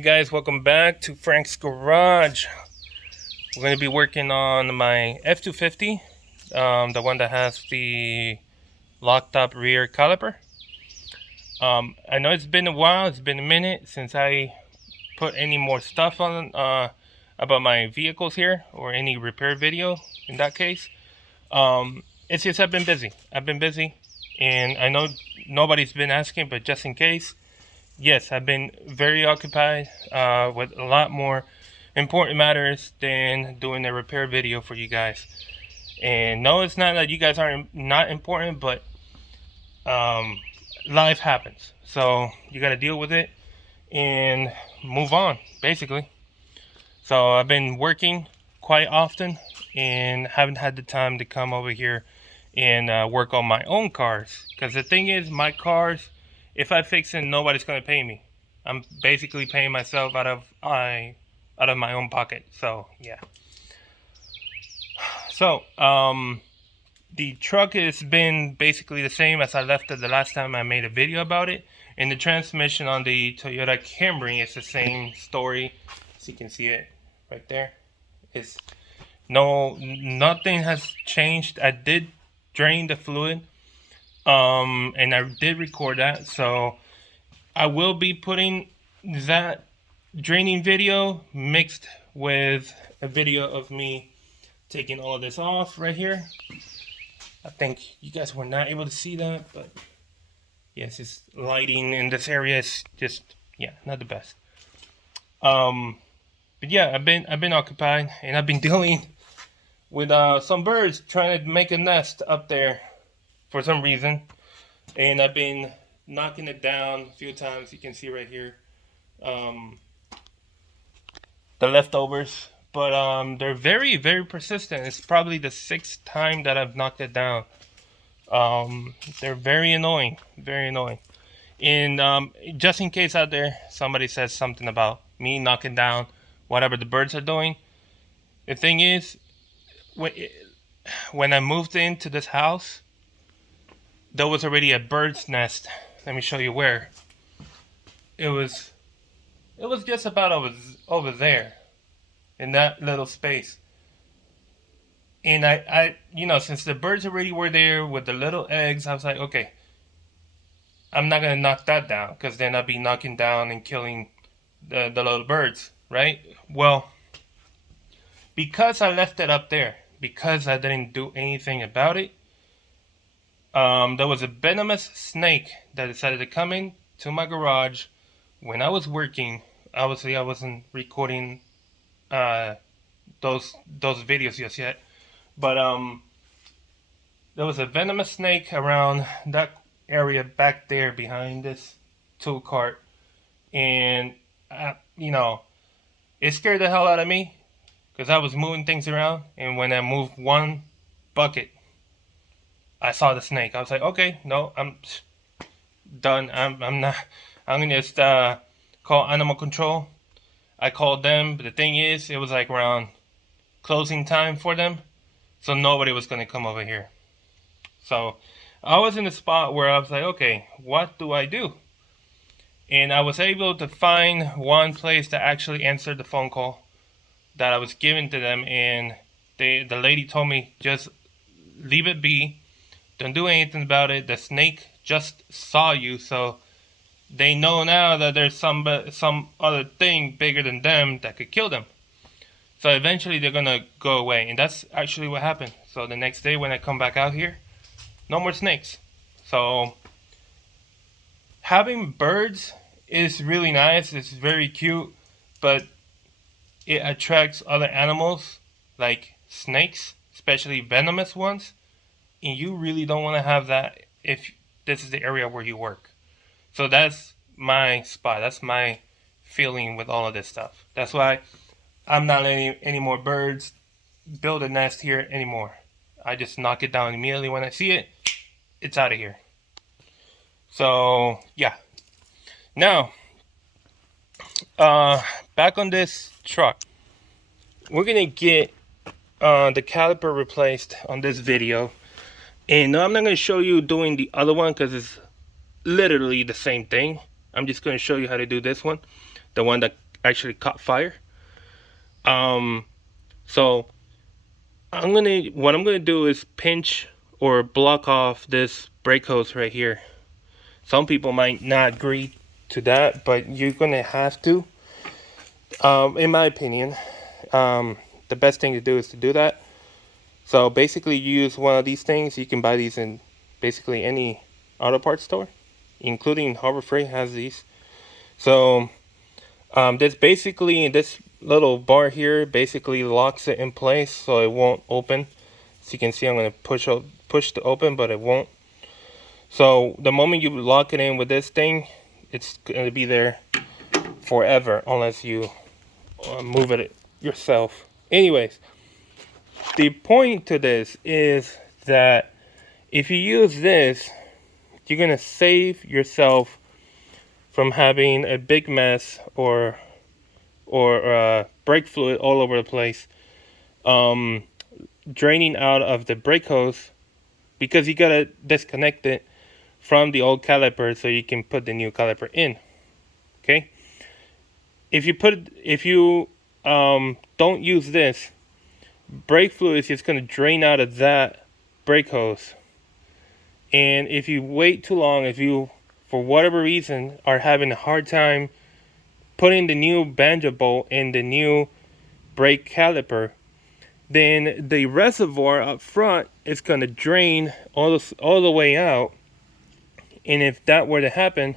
Hey guys, welcome back to Frank's Garage. We're going to be working on my F250, the one that has the locked up rear caliper. I know it's been a while, it's been a minute since I put any more stuff on about my vehicles here, or any repair video in that case. It's just I've been busy, and I know nobody's been asking, but just in case, yes, I've been very occupied with a lot more important matters than doing a repair video for you guys. And no, it's not that you guys aren't not important, but life happens, so you got to deal with it and move on, basically. So I've been working quite often and haven't had the time to come over here and work on my own cars, because the thing is, my cars, if I fix it, nobody's gonna pay me. I'm basically paying myself out of my own pocket. So yeah. So the truck has been basically the same as I left it the last time I made a video about it. And the transmission on the Toyota Camry is the same story. As you can see it right there. Nothing has changed. I did drain the fluid. And I did record that, so I will be putting that draining video mixed with a video of me taking all of this off right here. I think you guys were not able to see that, but yes, it's lighting in this area is just, yeah, not the best. But yeah, I've been occupied, and I've been dealing with some birds trying to make a nest up there for some reason, and I've been knocking it down a few times. You can see right here the leftovers, but they're very, very persistent. It's probably the 6th time that I've knocked it down. They're very annoying, and just in case out there somebody says something about me knocking down whatever the birds are doing, the thing is, when I moved into this house, there was already a bird's nest. Let me show you where. It was just about over there, in that little space. And I since the birds already were there with the little eggs, I was like, okay, I'm not gonna knock that down, because then I'd be knocking down and killing the little birds, right? Well, because I left it up there, because I didn't do anything about it, there was a venomous snake that decided to come in to my garage when I was working. Obviously, I wasn't recording those videos just yet, but there was a venomous snake around that area back there behind this tool cart, and it scared the hell out of me, because I was moving things around, and when I moved one bucket, I saw the snake. I was like, okay, no, I'm done. I'm not. I'm gonna just call animal control. I called them, but the thing is, it was like around closing time for them, so nobody was gonna come over here. So I was in a spot where I was like, okay, what do I do? And I was able to find one place that actually answered the phone call that I was giving to them, and the lady told me, just leave it be. Don't do anything about it. The snake just saw you, so they know now that there's some other thing bigger than them that could kill them. So eventually they're gonna go away, and that's actually what happened. So the next day when I come back out here, no more snakes. So having birds is really nice. It's very cute, but it attracts other animals like snakes, especially venomous ones. And you really don't want to have that if this is the area where you work. So that's my spot. That's my feeling with all of this stuff. That's why I'm not letting any more birds build a nest here anymore. I just knock it down immediately when I see it. It's out of here. So yeah. Now, back on this truck. We're gonna get the caliper replaced on this video. And I'm not going to show you doing the other one, because it's literally the same thing. I'm just going to show you how to do this one. The one that actually caught fire. So what I'm gonna do is pinch or block off this brake hose right here. Some people might not agree to that, but you're gonna have to. In my opinion, the best thing to do is to do that. So basically, you use one of these things. You can buy these in basically any auto parts store, including Harbor Freight has these. So this little bar here basically locks it in place so it won't open. So you can see I'm going to push to open, but it won't. So the moment you lock it in with this thing, it's going to be there forever unless you move it yourself. Anyways, the point to this is that if you use this, you're going to save yourself from having a big mess or brake fluid all over the place, draining out of the brake hose, because you gotta disconnect it from the old caliper so you can put the new caliper in. Okay, if you don't use this, brake fluid is just gonna drain out of that brake hose, and if you wait too long, if you for whatever reason are having a hard time putting the new Banjo bolt in the new brake caliper, then the reservoir up front is going to drain all the way out. And if that were to happen,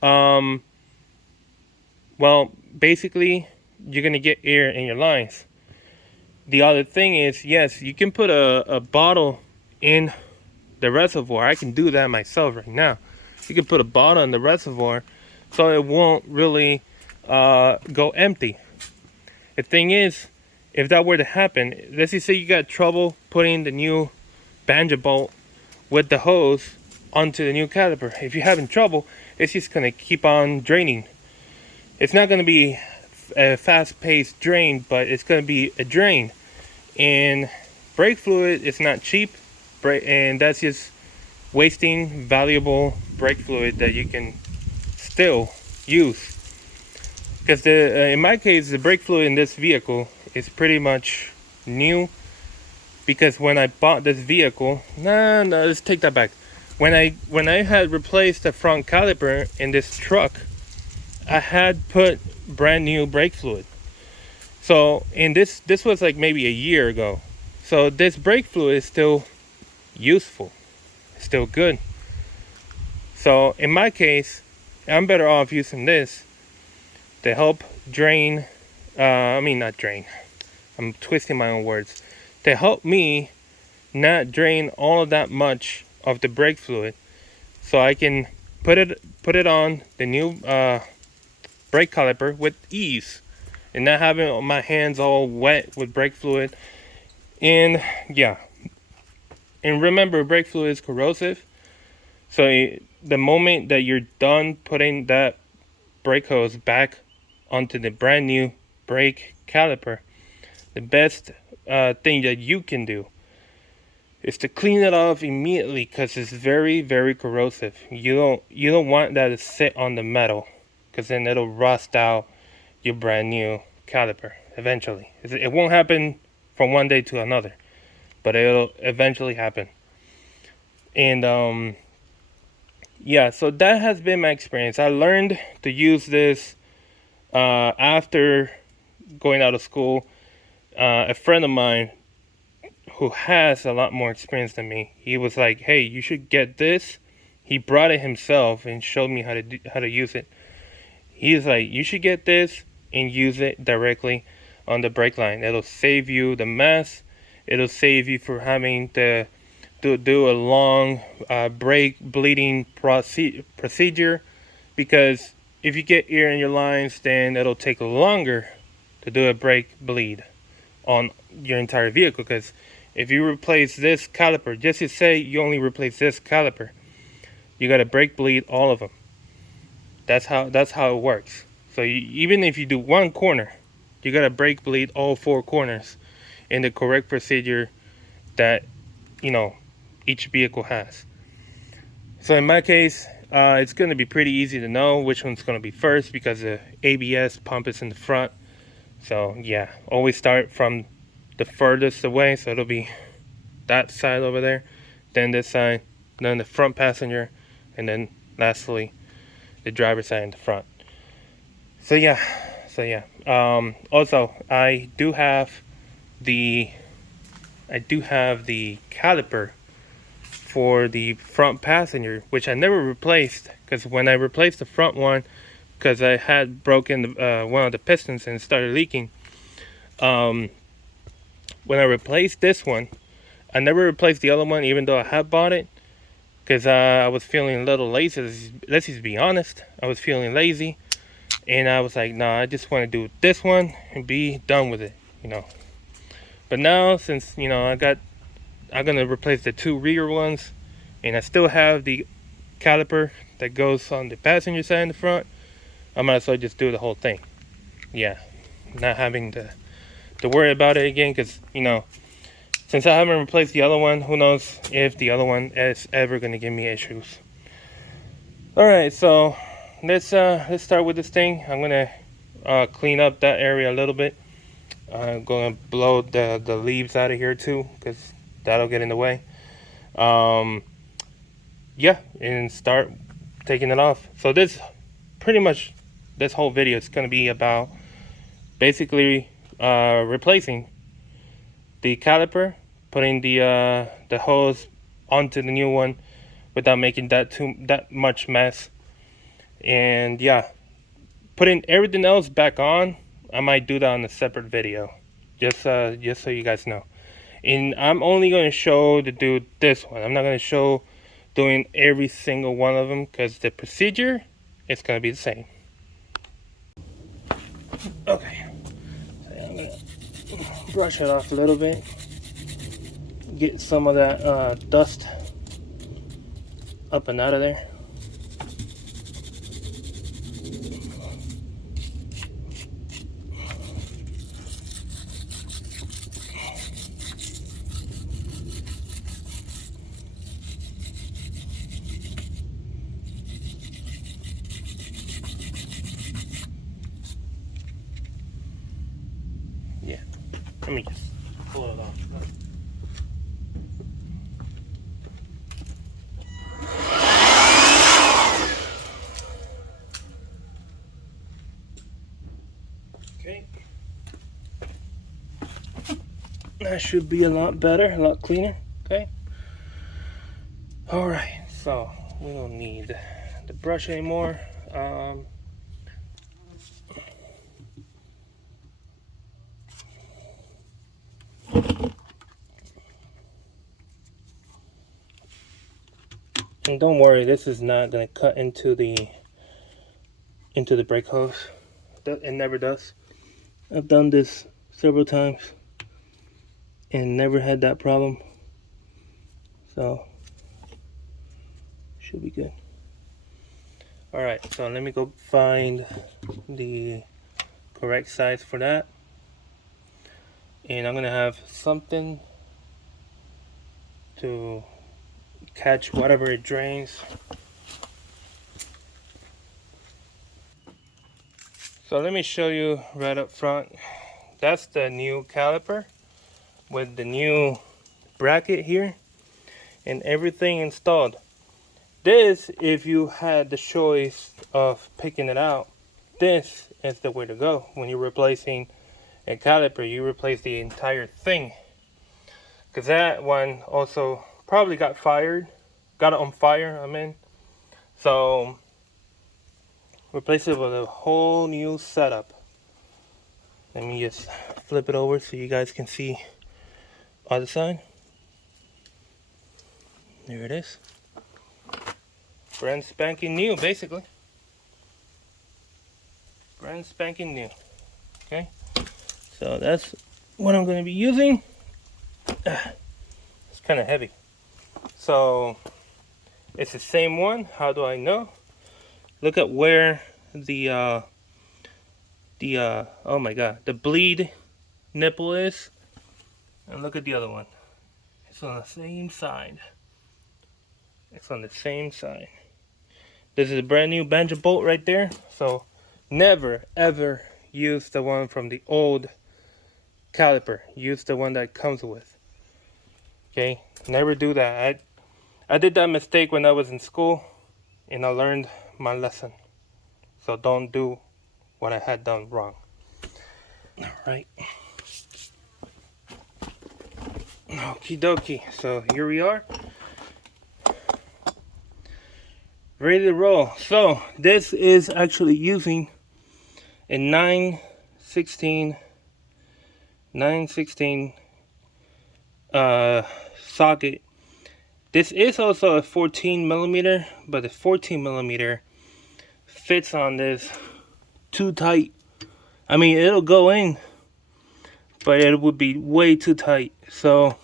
well, basically, you're going to get air in your lines. The other thing is, yes, you can put a bottle in the reservoir. I can do that myself right now. You can put a bottle in the reservoir so it won't really go empty. The thing is, if that were to happen, let's just say you got trouble putting the new Banjo bolt with the hose onto the new caliper. If you're having trouble, it's just going to keep on draining. It's not going to be a fast-paced drain, but it's going to be a drain. And brake fluid is not cheap, and that's just wasting valuable brake fluid that you can still use. Because in my case, the brake fluid in this vehicle is pretty much new. Because when I bought this vehicle, let's take that back. When I had replaced the front caliper in this truck, I had put brand new brake fluid. So, and this was like maybe a year ago. So this brake fluid is still useful, it's still good. So in my case, I'm better off using this to help drain, not drain, I'm twisting my own words, to help me not drain all of that much of the brake fluid, so I can put it on the new brake caliper with ease, and not having my hands all wet with brake fluid. And yeah, and remember, brake fluid is corrosive, so the moment that you're done putting that brake hose back onto the brand new brake caliper, the best thing that you can do is to clean it off immediately, because it's very, very corrosive. You don't want that to sit on the metal, because then it'll rust out your brand new caliper eventually. It won't happen from one day to another, but it'll eventually happen. And yeah, so that has been my experience. I learned to use this after going out of school. A friend of mine who has a lot more experience than me, he was like, hey, you should get this. He brought it himself and showed me how to use it. He's like, you should get this and use it directly on the brake line. It'll save you the mess. It'll save you from having to do a long brake bleeding procedure, because if you get air in your lines, then it'll take longer to do a brake bleed on your entire vehicle. Because if you replace this caliper, just to say you only replace this caliper, you got to brake bleed all of them. That's how it works. So even if you do one corner, you got to brake bleed all four corners in the correct procedure that each vehicle has. So in my case, It's going to be pretty easy to know which one's going to be first because the ABS pump is in the front. So yeah, always start from the furthest away, so it'll be that side over there, then this side, then the front passenger, and then lastly the driver's side in the front. So yeah, also I do have the caliper for the front passenger, which I never replaced, because when I replaced the front one, because I had broken one of the pistons and it started leaking. When I replaced this one, I never replaced the other one, even though I had bought it, because I was feeling a little lazy. Let's just be honest. I was feeling lazy, and I was like, nah, I just want to do this one and be done with it, you know. But now, since you know, I'm gonna replace the two rear ones, and I still have the caliper that goes on the passenger side in the front. I might as well just do the whole thing. Yeah, not having to worry about it again, because you know, since I haven't replaced the other one, who knows if the other one is ever gonna give me issues. All right, so let's start with this thing. I'm gonna clean up that area a little bit. I'm gonna blow the leaves out of here too, because that'll get in the way. Yeah, and start taking it off. So this pretty much, this whole video is going to be about basically replacing the caliper, putting the hose onto the new one without making that much mess, and yeah, putting everything else back on. I might do that on a separate video, just so you guys know. And I'm only going to show to do this one. I'm not going to show doing every single one of them, because the procedure is going to be the same. Okay, so I'm going to brush it off a little bit, get some of that dust up and out of there. Yeah, let me just pull it off. Okay, that should be a lot better, a lot cleaner. Okay, all right, so we don't need the brush anymore. And don't worry, this is not going to cut into the brake hose. It never does. I've done this several times and never had that problem. So should be good. All right, so let me go find the correct size for that. And I'm gonna have something to catch whatever it drains. So let me show you right up front. That's the new caliper with the new bracket here and everything installed. This, if you had the choice of picking it out, this is the way to go. When you're replacing a caliper, you replace the entire thing, because that one also probably got on fire, I mean. So replace it with a whole new setup. Let me just flip it over so you guys can see other side. There it is. Brand spanking new, basically. Brand spanking new. Okay, so that's what I'm going to be using. It's kind of heavy. So it's the same one. How do I know? Look at where the oh my god, the bleed nipple is, and look at the other one. It's on the same side. It's on the same side. This is a brand new Banjo bolt right there. So never ever use the one from the old caliper. Use the one that comes with. Okay, never do that. I did that mistake when I was in school, and I learned my lesson. So don't do what I had done wrong. All right. Okie dokie. So here we are, ready to roll. So this is actually using a 9/16 socket. This is also a 14mm, but the 14mm fits on this too tight. I mean, it'll go in, but it would be way too tight. So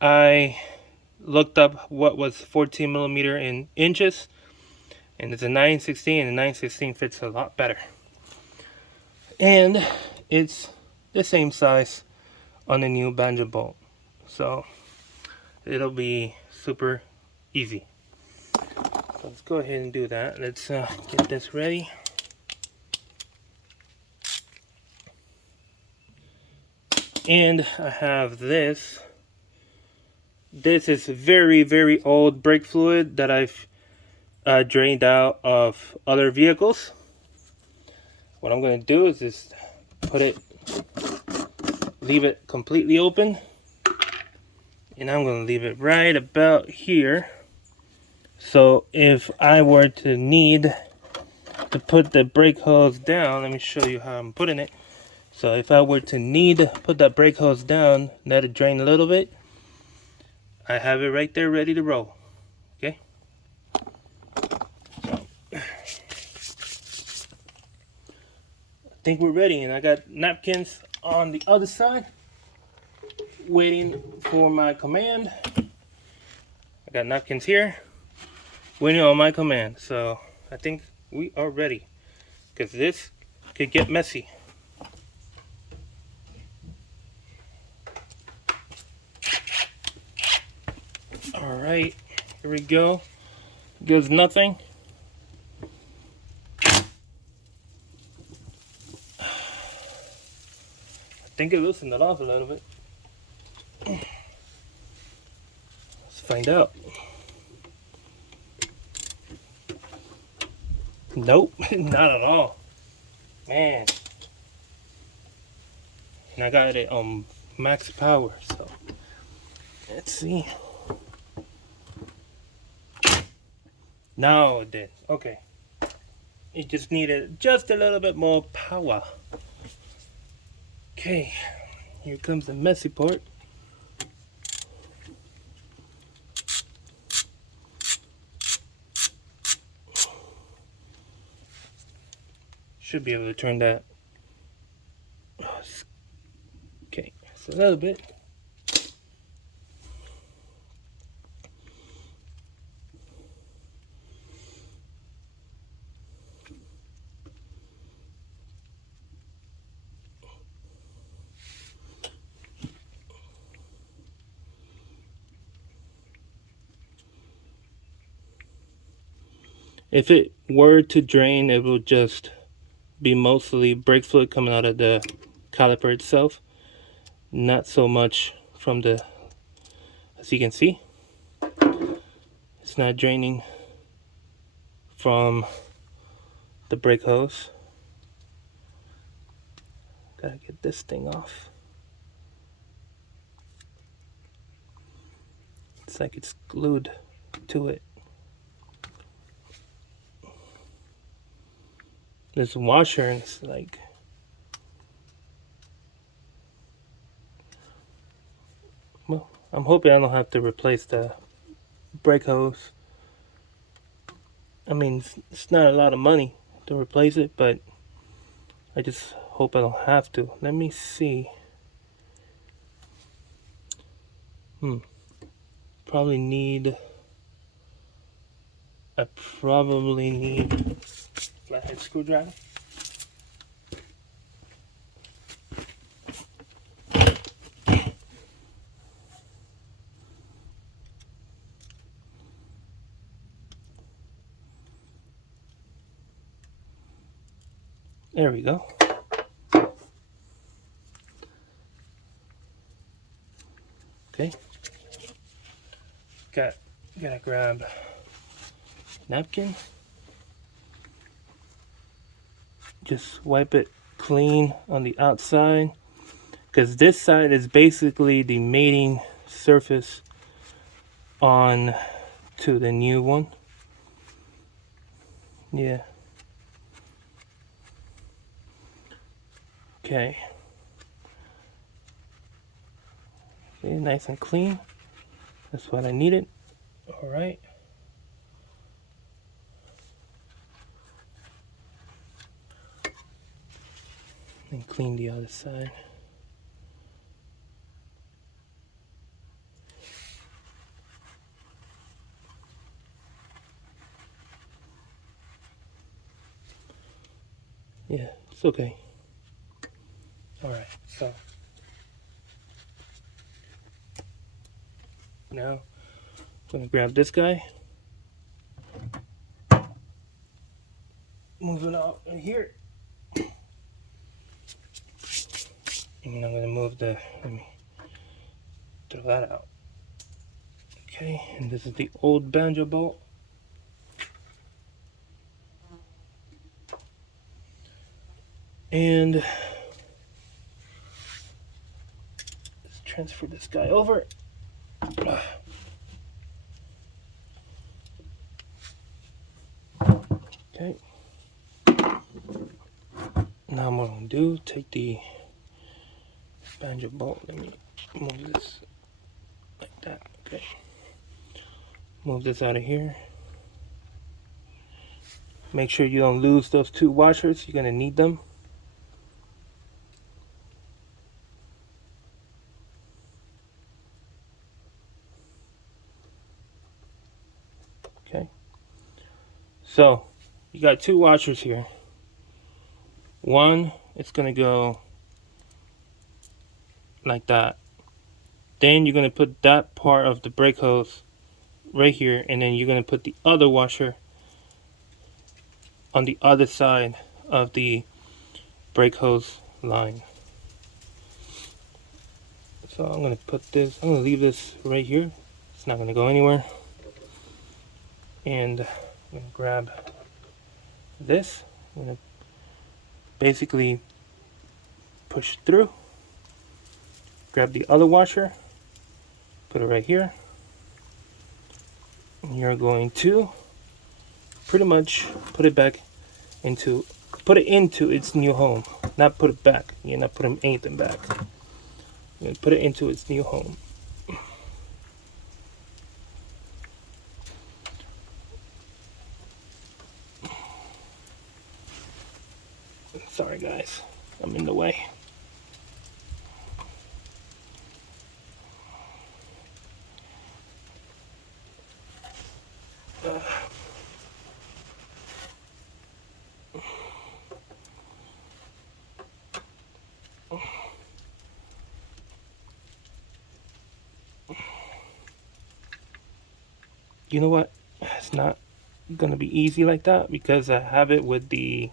I looked up what was 14mm in inches, and it's a 9/16, and the 9/16 fits a lot better. And it's the same size on the new Banjo bolt, so it'll be super easy. So let's go ahead and do that. Let's get this ready. And I have this. This is very old brake fluid that I've drained out of other vehicles. What I'm going to do is just leave it completely open, and I'm going to leave it right about here. So if I were to need to put the brake hose down, let me show you how I'm putting it. So if I were to need to put that brake hose down, let it drain a little bit, I have it right there ready to roll. Okay. I think we're ready, and I got napkins on the other side waiting for my command. I got napkins here waiting on my command. So I think we are ready, because this could get messy. All right, here we go. There's nothing. I think it loosened it off a little bit. Let's find out. Nope, not at all. Man. And I got it on max power, so let's see. No, it did. Okay. It just needed just a little bit more power. Okay, here comes the messy part. Should be able to turn that. Okay, so a little bit. If it were to drain, it will just be mostly brake fluid coming out of the caliper itself, not so much from the, as you can see, it's not draining from the brake hose. Gotta get this thing off. It's like it's glued to it. This washer, and it's like, well, I'm hoping I don't have to replace the brake hose. I mean, it's not a lot of money to replace it, but I just hope I don't have to. Let me see. Probably need flathead screwdriver. There we go. Okay. Gotta grab napkin. Just wipe it clean on the outside, because this side is basically the mating surface on to the new one. Yeah. Okay. Okay, nice and clean. That's what I needed. All right. And clean the other side. Yeah, it's okay. All right, so now I'm gonna grab this guy, move it out in here, and I'm gonna move the, let me throw that out. Okay, and this is the old Banjo bolt. And let's transfer this guy over. Okay. Now what I'm gonna do, take the Banjo bolt, let me move this like that. Okay. Move this out of here. Make sure you don't lose those two washers, you're gonna need them. Okay. So you got two washers here. One, it's gonna go like that. Then you're gonna put that part of the brake hose right here, and then you're gonna put the other washer on the other side of the brake hose line. So I'm gonna put this, I'm gonna leave this right here. It's not gonna go anywhere. And I'm gonna grab this. I'm gonna basically push through. Grab the other washer, put it right here. And you're going to pretty much put it back into, put it into its new home. Not put it back. You're not putting anything back. You're gonna put it into its new home. Sorry guys, I'm in the way. You know what? It's not gonna be easy like that because I have it with the,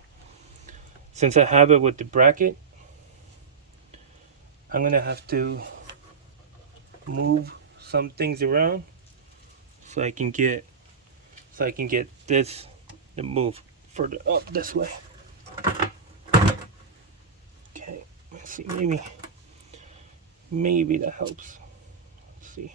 since I have it with the bracket, I'm gonna have to move some things around so I can get this to move further up this way. Okay, let's see, maybe that helps. Let's see.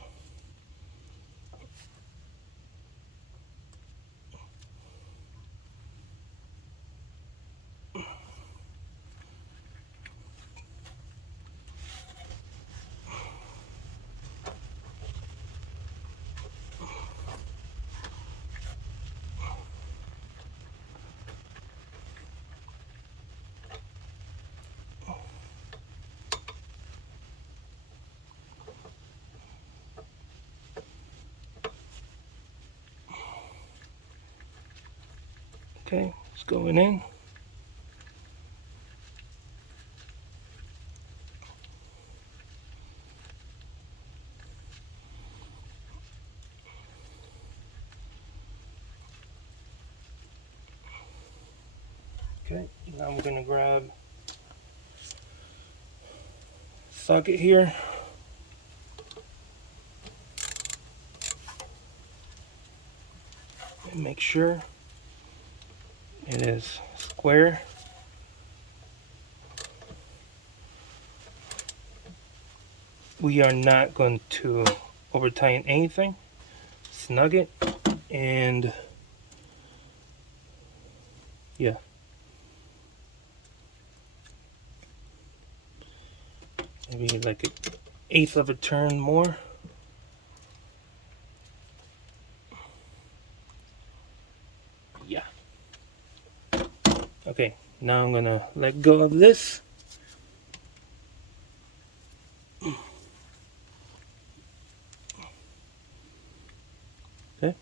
Okay, it's going in. Okay, now I'm gonna grab socket here. And make sure it is square. We are not going to over tighten anything. Snug it, and yeah. Maybe like an eighth of a turn more. Yeah. Okay, now I'm gonna let go of this. Okay.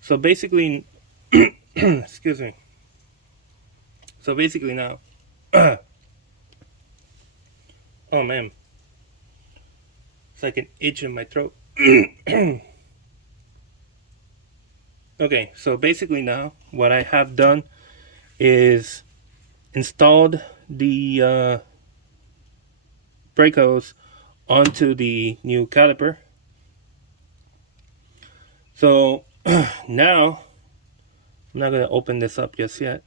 So basically, excuse me. So basically now, oh man, it's like an itch in my throat. Okay, so basically now what I have done is installed the brake hose onto the new caliper. So now I'm not going to open this up just yet.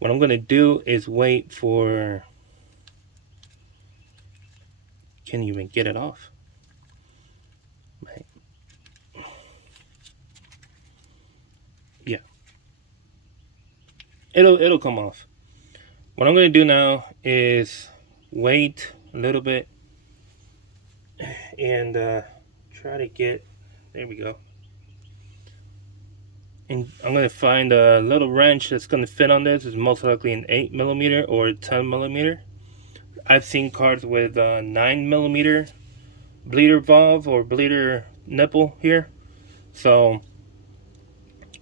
What I'm going to do is wait for... Can't even get it off. Right. Yeah. It'll come off. What I'm going to do now is wait a little bit and try to get... There we go. And I'm going to find a little wrench that's going to fit on this. It's most likely an 8mm or 10mm. I've seen cars with 9mm bleeder valve or bleeder nipple here. So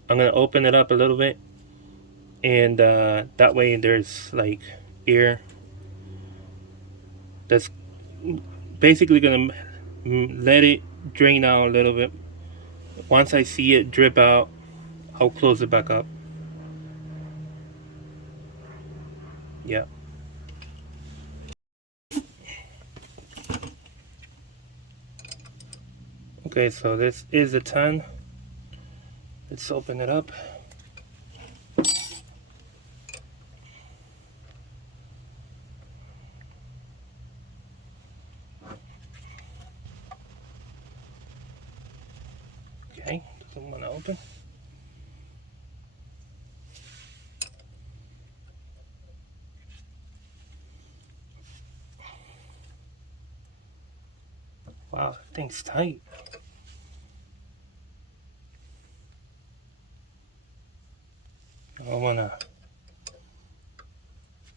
I'm going to open it up a little bit. And that way there's like air that's basically going to let it drain out a little bit. Once I see it drip out, I'll close it back up. Yeah. Okay, so this is a 10. Let's open it up. Okay, doesn't want to open. Wow, that thing's tight. I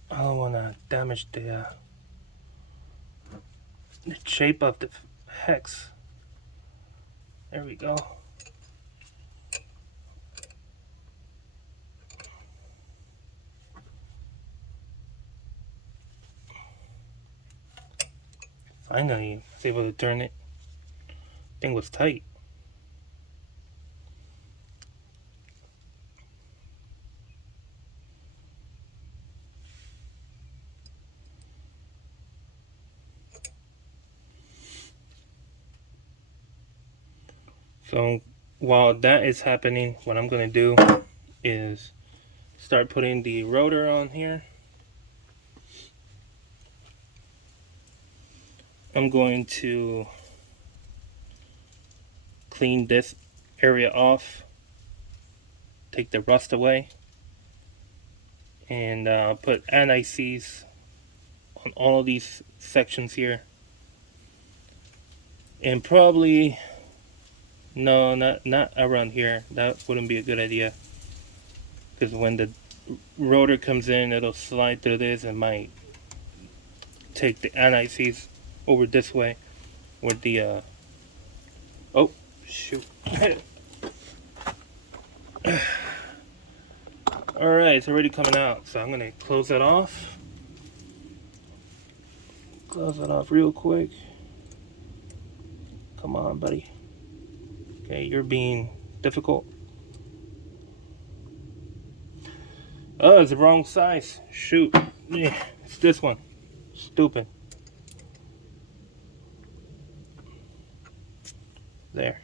don't wanna damage the shape of the hex. There we go. Finally, I was able to turn it. Thing was tight. So while that is happening, what I'm gonna do is start putting the rotor on here. I'm going to clean this area off, take the rust away, and put anti-seize on all of these sections here. And probably, no, not around here. That wouldn't be a good idea, because when the rotor comes in, it'll slide through this and might take the anti-seize over this way with the oh shoot. Alright, it's already coming out, so I'm gonna close it off. Close it off real quick. Come on, buddy. Okay, you're being difficult. Oh, it's the wrong size. Shoot. Yeah, it's this one. Stupid. There.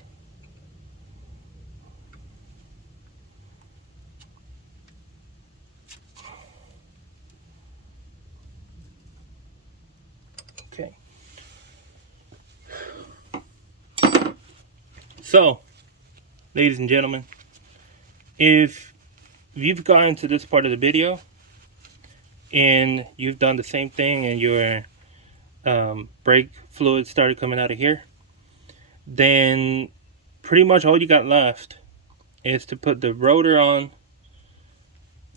Okay. So, ladies and gentlemen, if you've gotten to this part of the video and you've done the same thing and your brake fluid started coming out of here, then pretty much all you got left is to put the rotor on,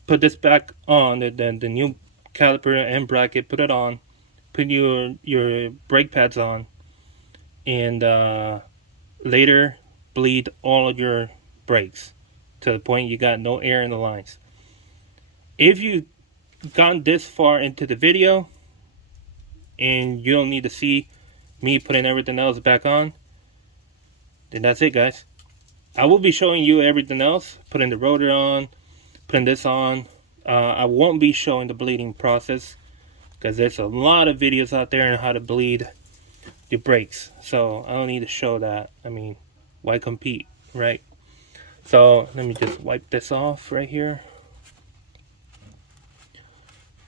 put this back on, the new caliper and bracket, put it on, put your brake pads on, and later bleed all of your brakes to the point you got no air in the lines. If you've gotten this far into the video and you don't need to see me putting everything else back on, then that's it, guys. I will be showing you everything else, putting the rotor on, putting this on. I won't be showing the bleeding process because there's a lot of videos out there on how to bleed your brakes, so I don't need to show that. I mean, why compete, right? So let me just wipe this off right here.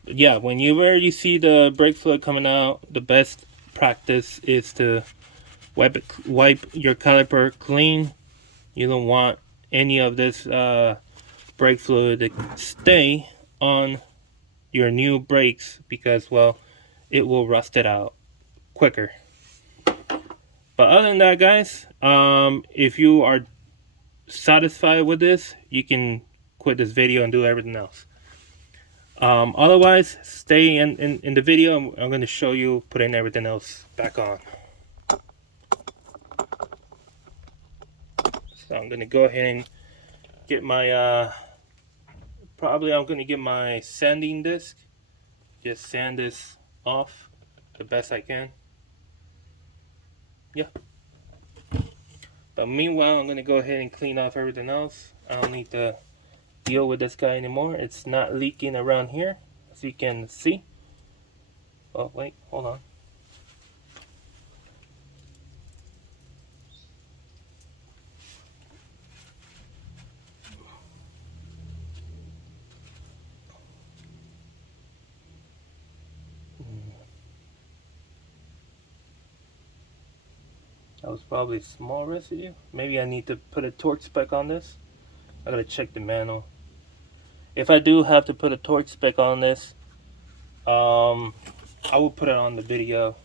But yeah, whenever you see the brake fluid coming out, the best practice is to wipe your caliper clean. You don't want any of this brake fluid to stay on your new brakes because, well, it will rust it out quicker. But other than that, guys, if you are satisfied with this, you can quit this video and do everything else. Otherwise, stay in the video. I'm going to show you putting everything else back on. So I'm going to go ahead and get my probably I'm going to get my sanding disc. Just sand this off the best I can. Yeah. But meanwhile, I'm going to go ahead and clean off everything else. I don't need to deal with this guy anymore. It's not leaking around here, as you can see. Oh, wait, hold on. That was probably small residue. Maybe I need to put a torque spec on this. I gotta check the manual. If I do have to put a torque spec on this, I will put it on the video.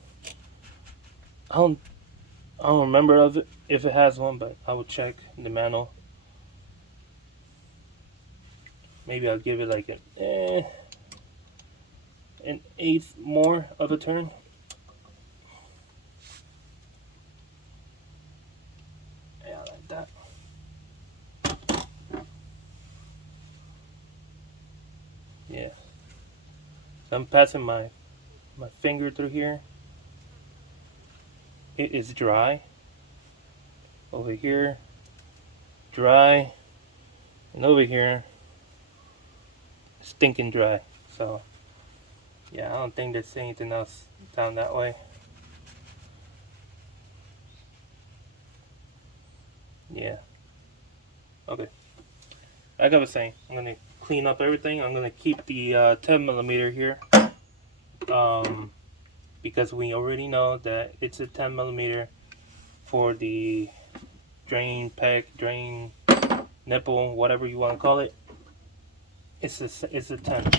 I don't remember of it if it has one, but I will check the manual. Maybe I'll give it like an eighth more of a turn. Yeah, like that. Yeah. So I'm passing my finger through here. It is dry. Over here, dry. And over here, stinking dry. So, yeah, I don't think there's anything else down that way. Yeah. Okay. Like I was saying, I'm gonna clean up everything. I'm gonna keep the 10mm here, because we already know that it's a 10mm for the drain peg, drain nipple, whatever you want to call it. It's a 10.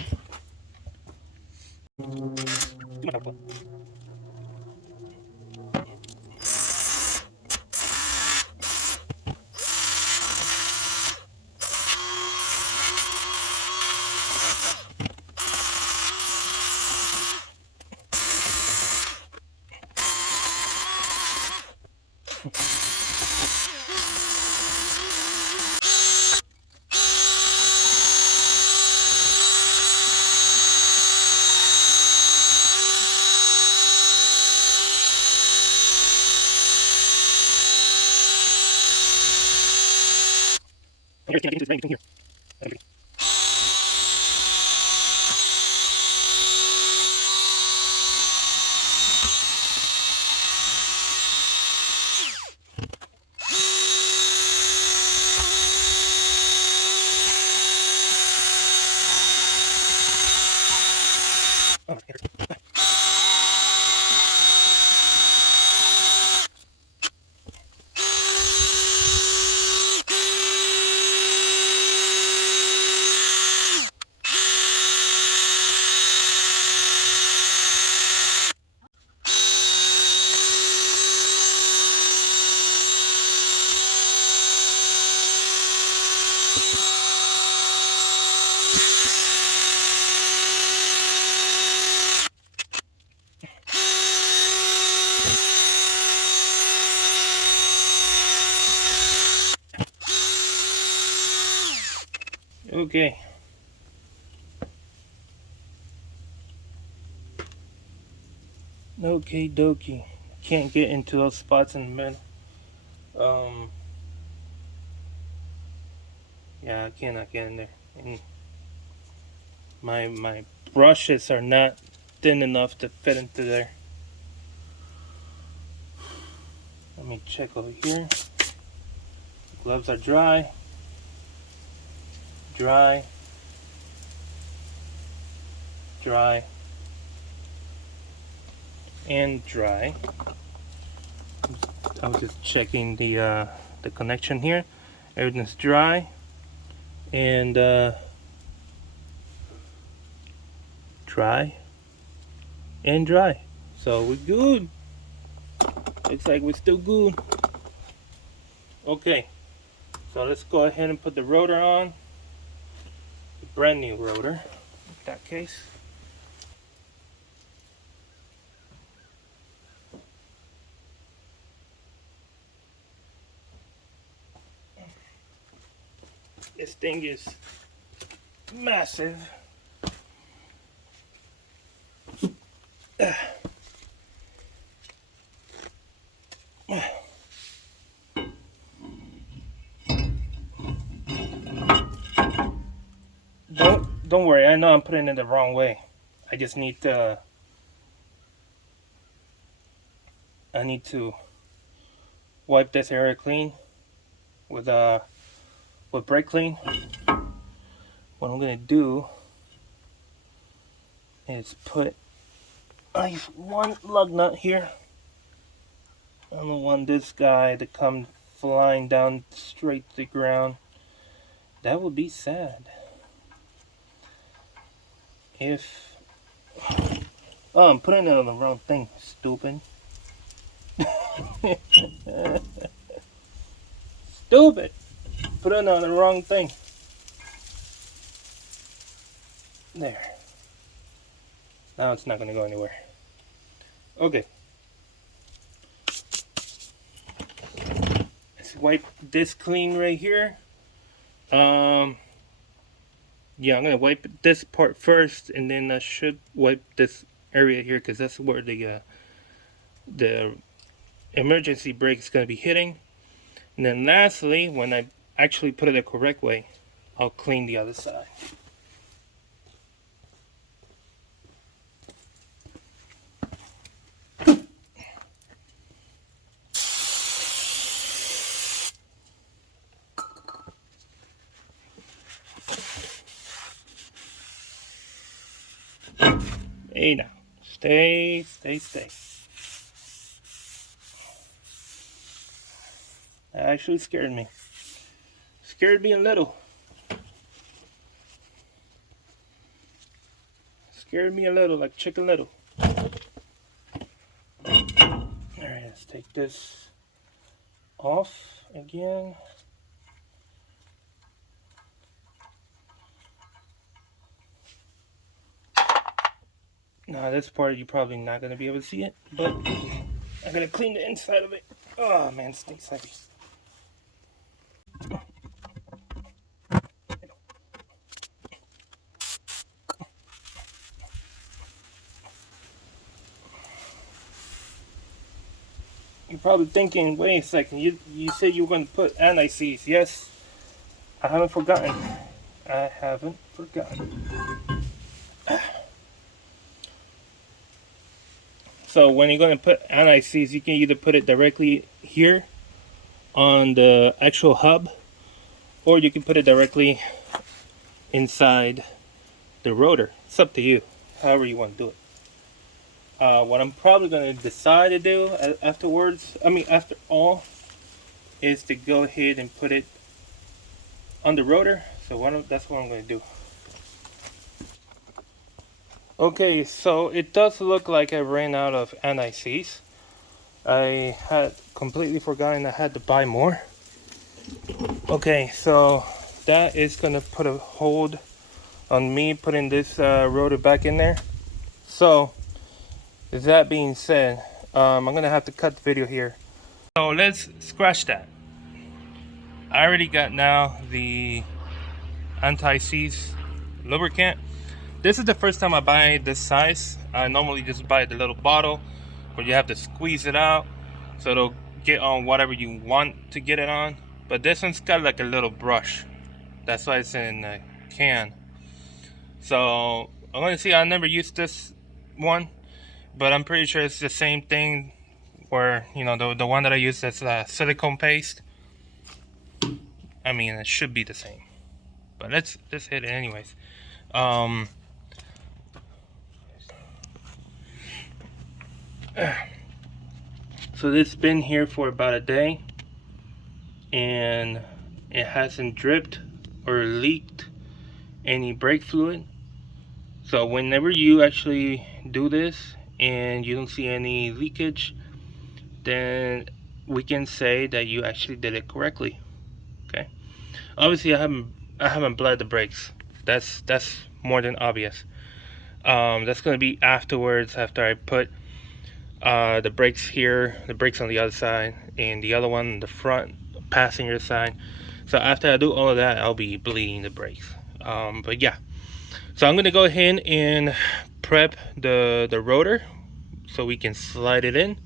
Okay. Okay, dokie. Can't get into those spots in the middle. Yeah, I cannot get in there. And my brushes are not thin enough to fit into there. Let me check over here. Gloves are dry. Dry. Dry. And dry. I was just checking the connection here. Everything's dry. And dry. And dry. So we're good. Looks like we're still good. Okay. So let's go ahead and put the rotor on. A brand new rotor. In that case. This thing is massive. Don't worry, I know I'm putting it the wrong way. I just need to wipe this area clean with brake clean. What I'm gonna do is put one lug nut here. I don't want this guy to come flying down straight to the ground. That would be sad. If I'm putting it on the wrong thing, stupid. Stupid. Put it on the wrong thing. There. Now it's not going to go anywhere. Okay. Let's wipe this clean right here. Yeah, I'm going to wipe this part first, and then I should wipe this area here, because that's where the emergency brake is going to be hitting. And then lastly, when I actually put it the correct way, I'll clean the other side. Hey now, stay. That actually scared me. Scared me a little. Scared me a little, like Chicken Little. Alright, let's take this off again. Now this part you're probably not going to be able to see it, but I'm going to clean the inside of it. Oh man, it stinks heavy. You're probably thinking, wait a second, you said you were going to put anti-seize. Yes, I haven't forgotten. I haven't forgotten. So when you're going to put anti-seize, you can either put it directly here on the actual hub, or you can put it directly inside the rotor. It's up to you, however you want to do it. What I'm probably going to decide to do afterwards, after all, is to go ahead and put it on the rotor. So that's what I'm going to do. Okay, so it does look like I ran out of anti-seize. I had completely forgotten I had to buy more. Okay, so that is going to put a hold on me putting this rotor back in there. So, that being said, I'm going to have to cut the video here. So let's scratch that. I already got now the anti-seize lubricant. This is the first time I buy this size. I normally just buy the little bottle where you have to squeeze it out so it'll get on whatever you want to get it on. But this one's got like a little brush. That's why it's in a can. So I'm gonna see. I never used this one, but I'm pretty sure it's the same thing. Where the one that I use that's silicone paste. I mean, it should be the same. But let's hit it anyways. So this has been here for about a day, and it hasn't dripped or leaked any brake fluid. So whenever you actually do this and you don't see any leakage, then we can say that you actually did it correctly. Okay. Obviously, I haven't bled the brakes. That's more than obvious. That's gonna be afterwards, after I put the brakes here, the brakes on the other side, and the other one on the front passenger side. So after I do all of that, I'll be bleeding the brakes. But yeah, so I'm gonna go ahead and prep the rotor so we can slide it in,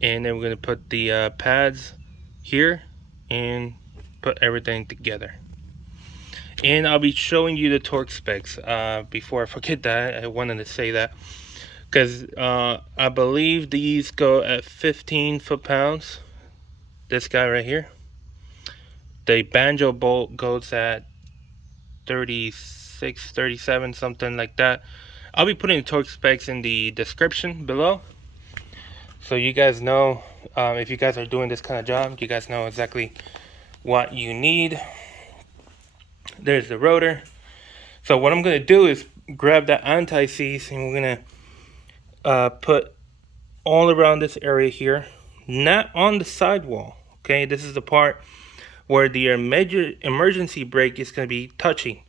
and then we're gonna put the pads here and put everything together. And I'll be showing you the torque specs. Before I forget that, I wanted to say that because I believe these go at 15 foot-pounds. This guy right here, the Banjo bolt, goes at 36, 37, something like that. I'll be putting the torque specs in the description below, so you guys know, if you guys are doing this kind of job, you guys know exactly what you need. There's the rotor. So what I'm going to do is grab that anti-seize, and we're going to put all around this area here, not on the sidewall. Okay, this is the part where the emergency brake is going to be touching.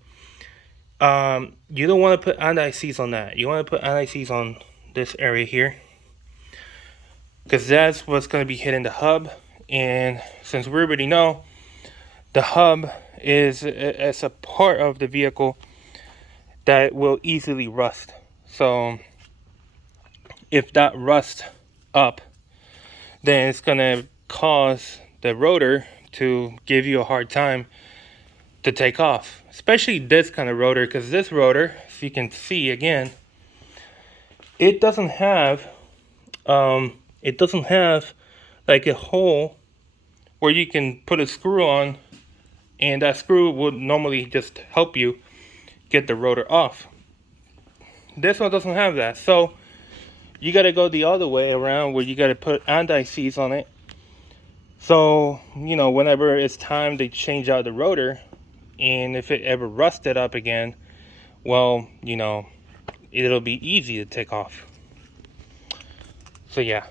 You don't want to put anti-seize on that. You want to put anti-seize on this area here, because that's what's going to be hitting the hub. And since we already know, the hub is a part of the vehicle that will easily rust. So if that rusts up, then it's going to cause the rotor to give you a hard time to take off, especially this kind of rotor, because this rotor, if you can see again, it doesn't have like a hole where you can put a screw on, and that screw would normally just help you get the rotor off. This one doesn't have that, so you got to go the other way around, where you got to put anti-seize on it. So whenever it's time to change out the rotor, and if it ever rusted up again, well, it'll be easy to take off. So yeah,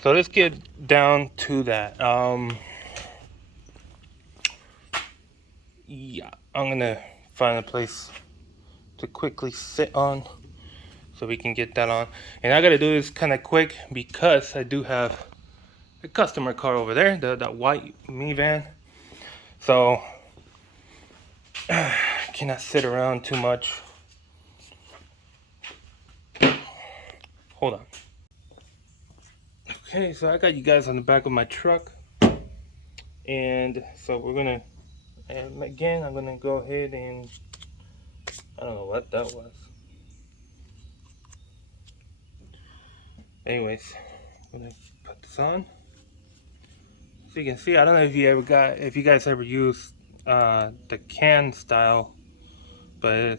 so let's get down to that. Yeah, I'm gonna find a place to quickly sit on so we can get that on. And I gotta do this kind of quick because I do have a customer car over there, that white minivan. So cannot sit around too much. Hold on. Okay, so I got you guys on the back of my truck, and so we're gonna And again, I'm gonna go ahead and, I don't know what that was. Anyways, I'm gonna put this on. So you can see, I don't know if you guys ever used the can style, but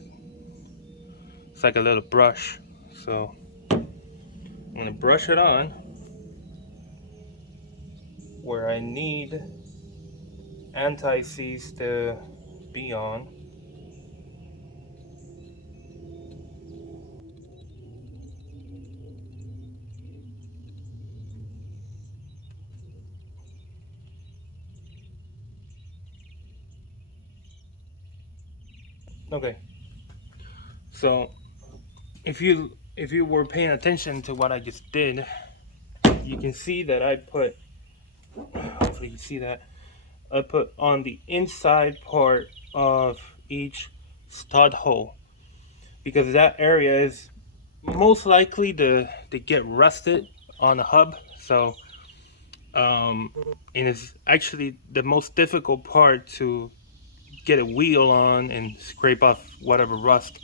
it's like a little brush. So I'm gonna brush it on where I need anti-seize to be on. Okay, so if you were paying attention to what I just did, you can see that I put, hopefully you see that, I put on the inside part of each stud hole, because that area is most likely to get rusted on the hub. So and it's actually the most difficult part to get a wheel on and scrape off whatever rust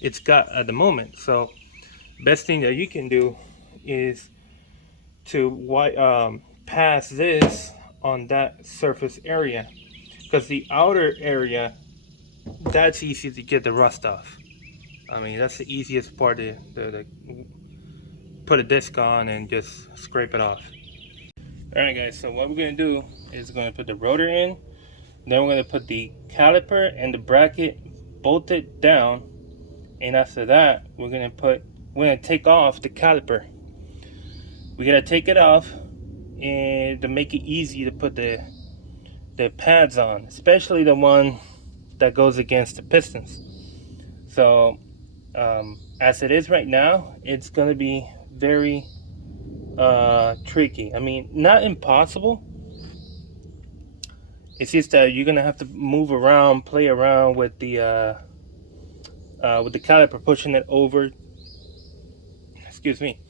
it's got at the moment. So best thing that you can do is to pass this on that surface area, because the outer area, that's easy to get the rust off. I mean, that's the easiest part to put a disc on and just scrape it off. Alright guys, so what we're going to do is going to put the rotor in, then we're going to put the caliper and the bracket bolted down, and after that we're going to take off the caliper. We got to take it off, and to make it easy to put the pads on, especially the one that goes against the pistons. So as it is right now, it's going to be very tricky. I mean, not impossible. It's just that you're gonna have to move around, play around with the caliper, pushing it over. Excuse me,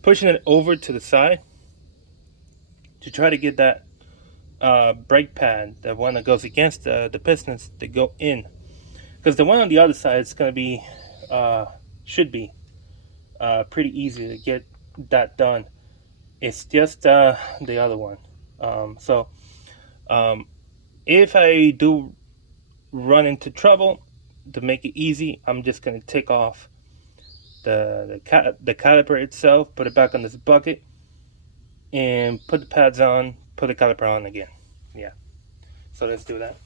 pushing it over to the side to try to get that brake pad, the one that goes against the pistons, to go in. Because the one on the other side is gonna be, should be pretty easy to get that done. It's just the other one. If I do run into trouble, to make it easy, I'm just going to take off the caliper itself, put it back on this bucket, and put the pads on, put the caliper on again. Yeah, so let's do that.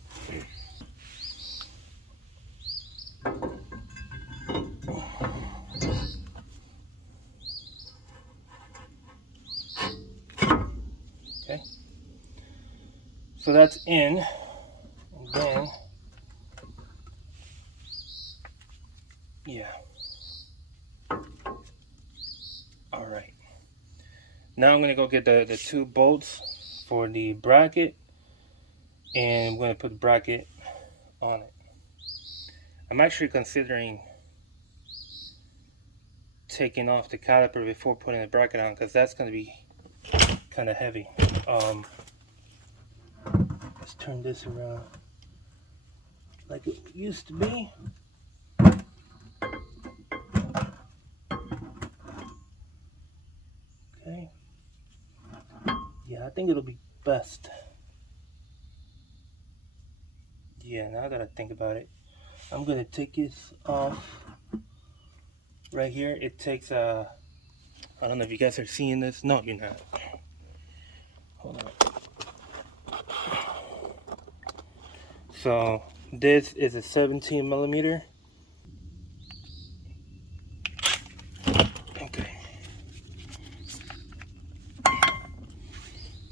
Okay, so that's in, and then, yeah. All right, now I'm gonna go get the two bolts for the bracket, and I'm gonna put the bracket on it. I'm actually considering taking off the caliper before putting the bracket on, because that's gonna be kind of heavy. Let's turn this around like it used to be. Okay. Yeah, I think it'll be best. Yeah, now that I think about it, I'm gonna take this off right here. It takes I don't know if you guys are seeing this. No, you're not. Hold on. So this is a 17 millimeter. Okay.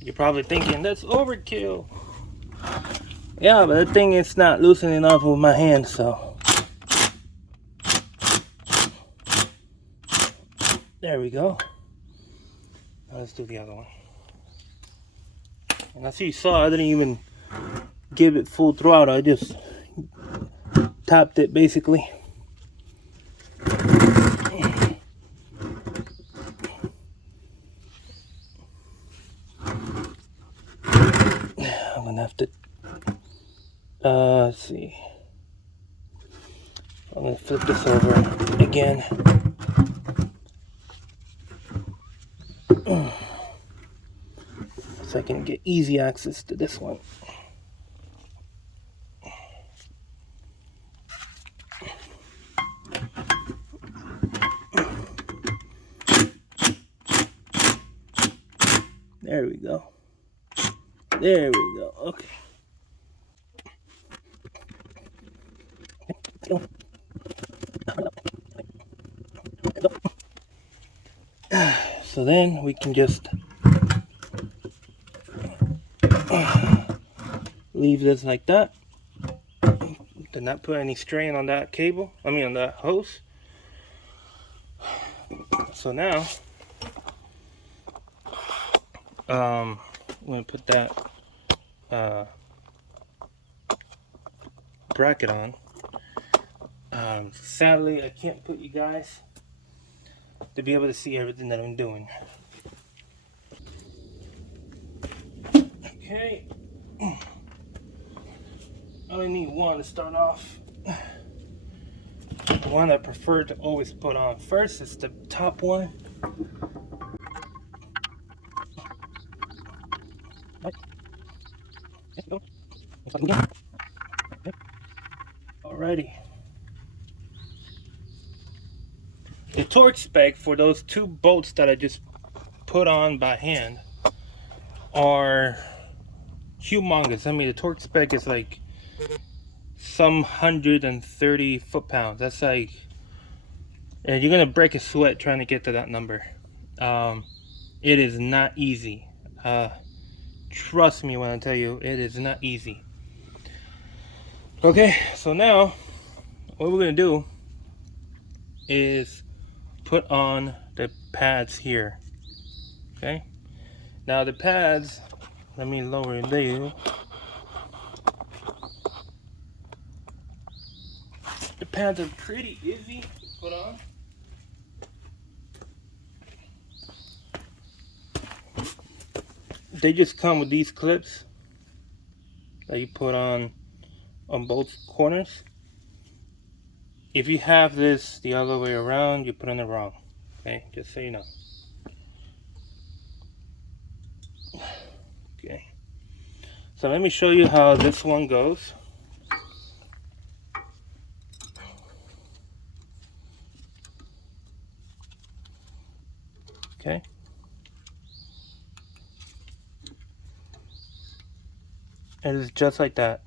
You're probably thinking that's overkill. Yeah, but the thing is not loosening off with my hand, so. There we go. Now let's do the other one. And as you saw, I didn't even give it full throttle. I just tapped it basically. I'm gonna have to Let's see. I'm gonna flip this over again. So I can get easy access to this one. There we go. There we go. Okay. So then we can just leave this like that. Did not put any strain on that cable. I mean on that hose. So now I'm gonna put that bracket on. Sadly, I can't put you guys to be able to see everything that I'm doing. Okay. I only need one to start off. The one I prefer to always put on first is the top one. Alrighty. The torque spec for those two bolts that I just put on by hand are humongous. I mean, the torque spec is like some 130 foot-pounds. That's like, and you're gonna break a sweat trying to get to that number. It is not easy. Trust me when I tell you, it is not easy. Okay, so now what we're gonna do is put on the pads here. Okay, now the pads, let me lower it there. The pads are pretty easy to put on. They just come with these clips that you put on both corners. If you have this the other way around, you're putting it wrong. Okay, just so you know. Okay, so let me show you how this one goes. Okay. It is just like that.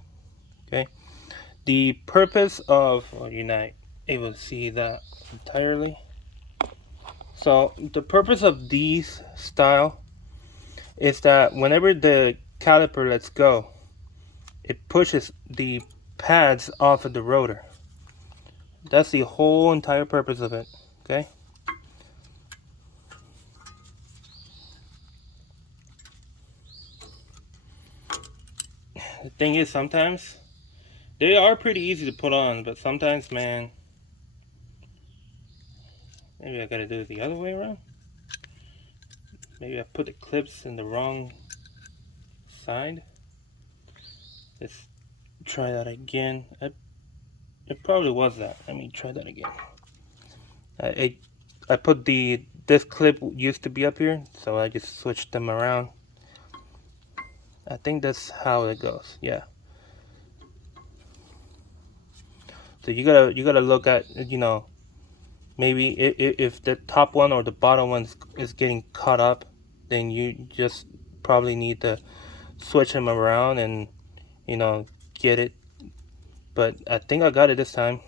Okay. The purpose of, well, you're not able to see that entirely. So the purpose of these style is that whenever the caliper lets go, it pushes the pads off of the rotor. That's the whole entire purpose of it. Okay. The thing is, sometimes they are pretty easy to put on, but sometimes, man, maybe I gotta do it the other way around. Maybe I put the clips in the wrong side. Let's try that again. It probably was that. Let me try that again. I put this clip used to be up here, so I just switched them around. I think that's how it goes. Yeah. So you gotta look at, you know, maybe if the top one or the bottom one is getting caught up, then you just probably need to switch them around and, you know, get it. But I think I got it this time.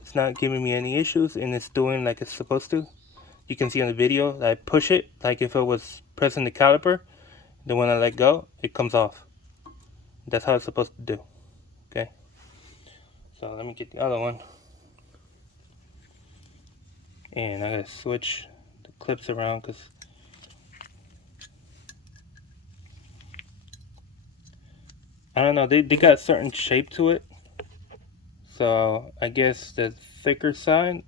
It's not giving me any issues, and it's doing like it's supposed to. You can see on the video that I push it like if it was pressing the caliper. Then when I let go, it comes off. That's how it's supposed to do. Okay. So let me get the other one. And I gotta switch the clips around because I don't know, they got a certain shape to it. So I guess the thicker side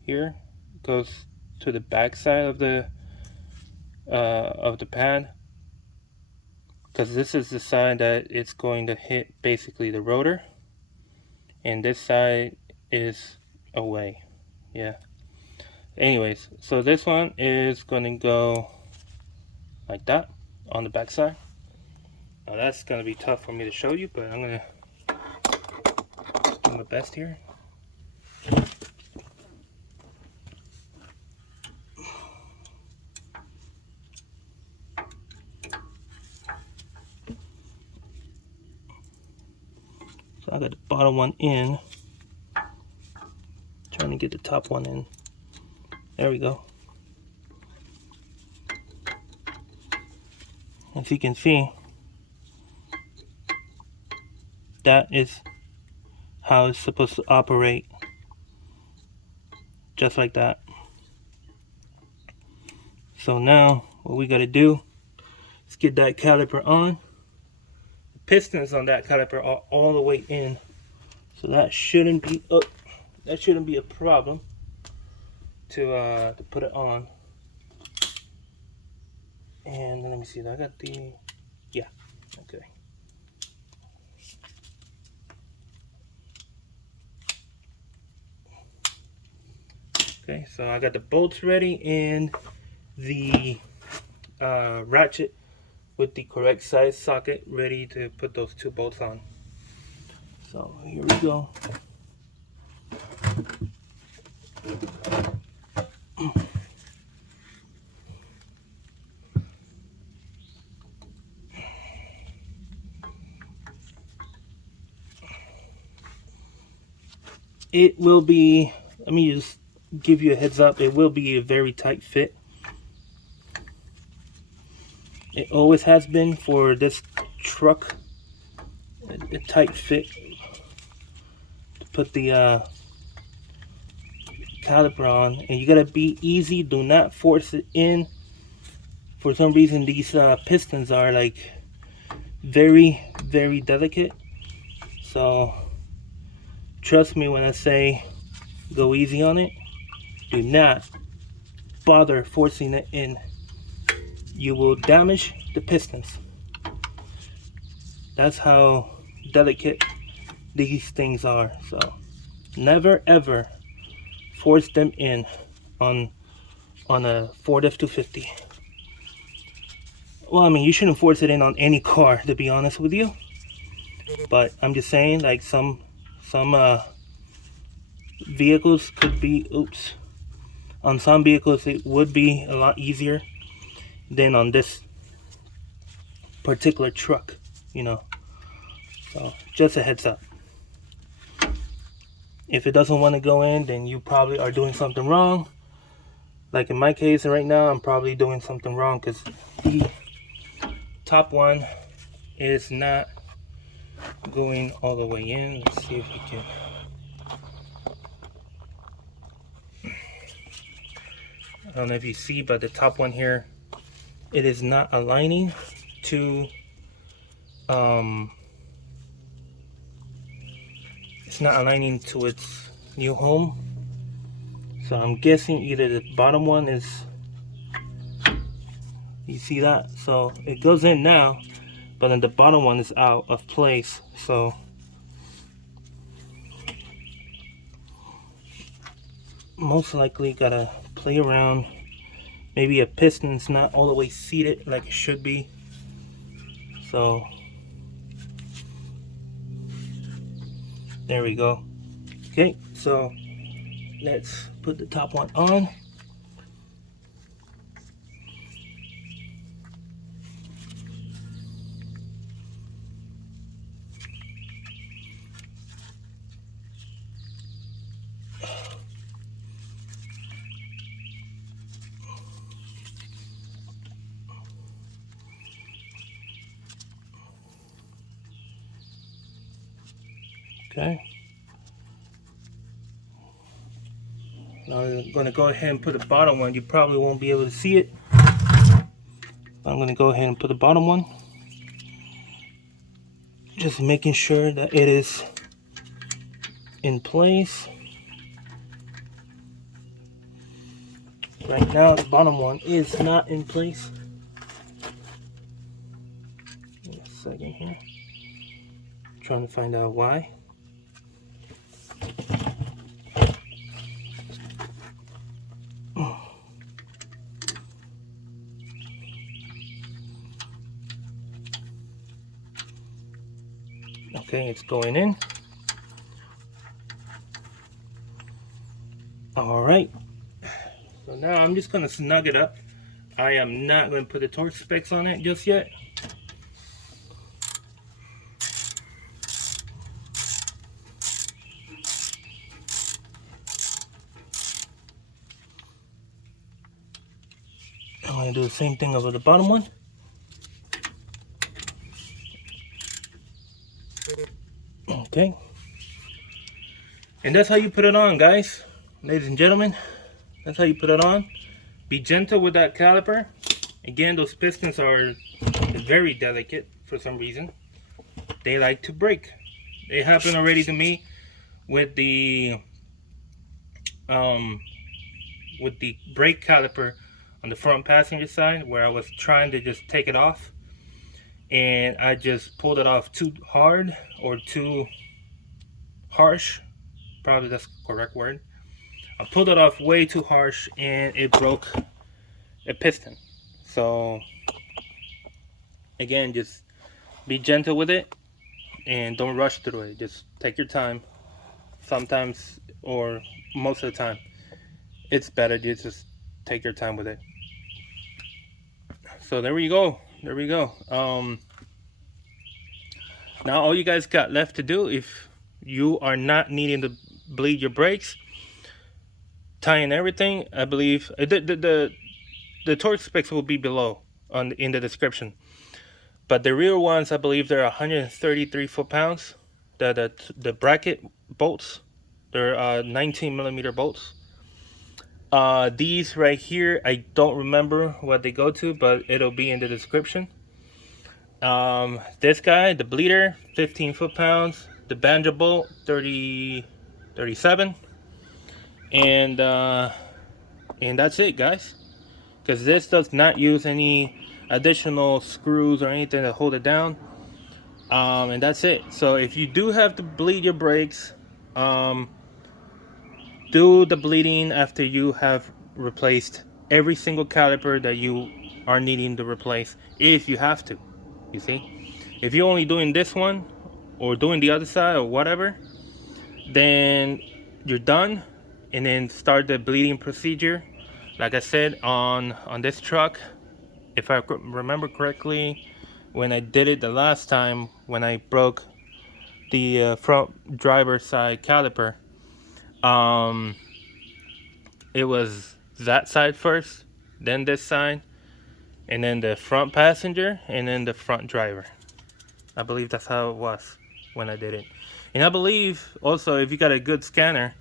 here goes to the back side of the pad, because this is the side that it's going to hit basically the rotor, and this side is away. Yeah. Anyways, so this one is going to go like that on the back side. Now that's going to be tough for me to show you, but I'm going to do my best here. So I got the bottom one in, trying to get the top one in. There we go. As you can see, that is how it's supposed to operate, just like that. So now what we got to do is get that caliper on. The pistons on that caliper are all the way in, so that shouldn't be a problem to put it on. And let me see, I got the, yeah, okay. Okay, so I got the bolts ready and the ratchet with the correct size socket ready to put those two bolts on. So here we go. It will be, let me just give you a heads up, it will be a very tight fit. It always has been for this truck, a tight fit to put the caliper on. And you gotta be easy, do not force it in. For some reason these pistons are like very delicate, so trust me when I say go easy on it. Do not bother forcing it in. You will damage the pistons. That's how delicate these things are. So never ever force them in on a Ford F250. Well, I mean, you shouldn't force it in on any car, to be honest with you. But I'm just saying, like some vehicles could be, on some vehicles it would be a lot easier than on this particular truck, you know. So just a heads up. If it doesn't want to go in, then you probably are doing something wrong. Like in my case right now, I'm probably doing something wrong because the top one is not going all the way in. Let's see if we can. I don't know if you see, but the top one here, it is not aligning to it's not aligning to its new home. So I'm guessing either the bottom one is, you see that? So it goes in now, but then the bottom one is out of place. So most likely gotta play around. Maybe a piston's not all the way seated like it should be. So there we go. Okay, so let's put the top one on. Okay. Now I'm going to go ahead and put the bottom one. You probably won't be able to see it. I'm going to go ahead and put the bottom one. Just making sure that it is in place. Right now the bottom one is not in place. second here. Trying to find out why. Okay, it's going in. Alright. So now I'm just going to snug it up. I am not going to put the torque specs on it just yet. I'm going to do the same thing over the bottom one. Okay. And that's how you put it on, guys. Ladies and gentlemen, that's how you put it on. Be gentle with that caliper. Again, those pistons are very delicate for some reason. They like to break. It happened already to me with the brake caliper on the front passenger side, where I was trying to just take it off, and I just pulled it off too hard or too harsh. Probably that's the correct word. I pulled it off way too harsh and it broke a piston. So again, just be gentle with it and don't rush through it. Just take your time. Sometimes, or most of the time, it's better to just take your time with it. So there we go. There we go. Now all you guys got left to do, if you are not needing to bleed your brakes, tying everything, I believe the torque specs will be below in the description. But the rear ones, I believe they're 133 foot-pounds. The bracket bolts, they're 19 millimeter bolts. These right here, I don't remember what they go to, but it'll be in the description. This guy, the bleeder, 15 foot-pounds. The Banjo bolt, 37. And that's it, guys. Because this does not use any additional screws or anything to hold it down. And that's it. So if you do have to bleed your brakes, do the bleeding after you have replaced every single caliper that you are needing to replace, if you have to. You see, if you're only doing this one or doing the other side or whatever, then you're done, and then start the bleeding procedure. Like I said, on this truck, if I remember correctly, when I did it the last time, when I broke the front driver's side caliper, it was that side first, then this side, and then the front passenger, and then the front driver. I believe that's how it was when I did it. And I believe also, if you got a good scanner,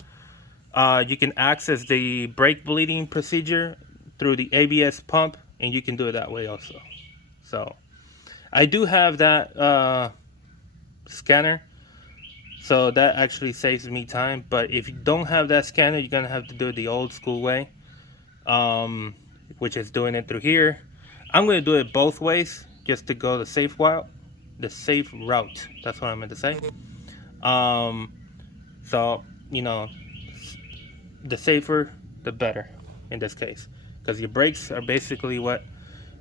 you can access the brake bleeding procedure through the ABS pump, and you can do it that way also. So I do have that scanner, so that actually saves me time. But if you don't have that scanner, you're gonna have to do it the old school way, which is doing it through here. I'm gonna do it both ways just to go the safe route. That's what I meant to say. So, you know, the safer the better in this case, because your brakes are basically what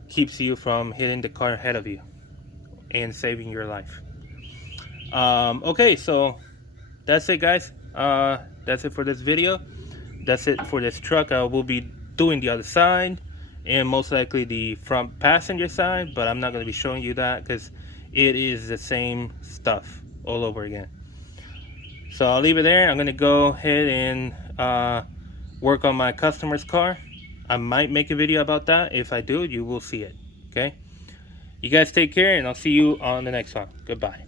keeps you from hitting the car ahead of you and saving your life. Okay, so that's it, guys. That's it for this video. That's it for this truck. I will be doing the other side and most likely the front passenger side, but I'm not going to be showing you that because it is the same stuff all over again. So I'll leave it there. I'm going to go ahead and work on my customer's car. I might make a video about that. If I do, you will see it. Okay, you guys take care, and I'll see you on the next one. Goodbye.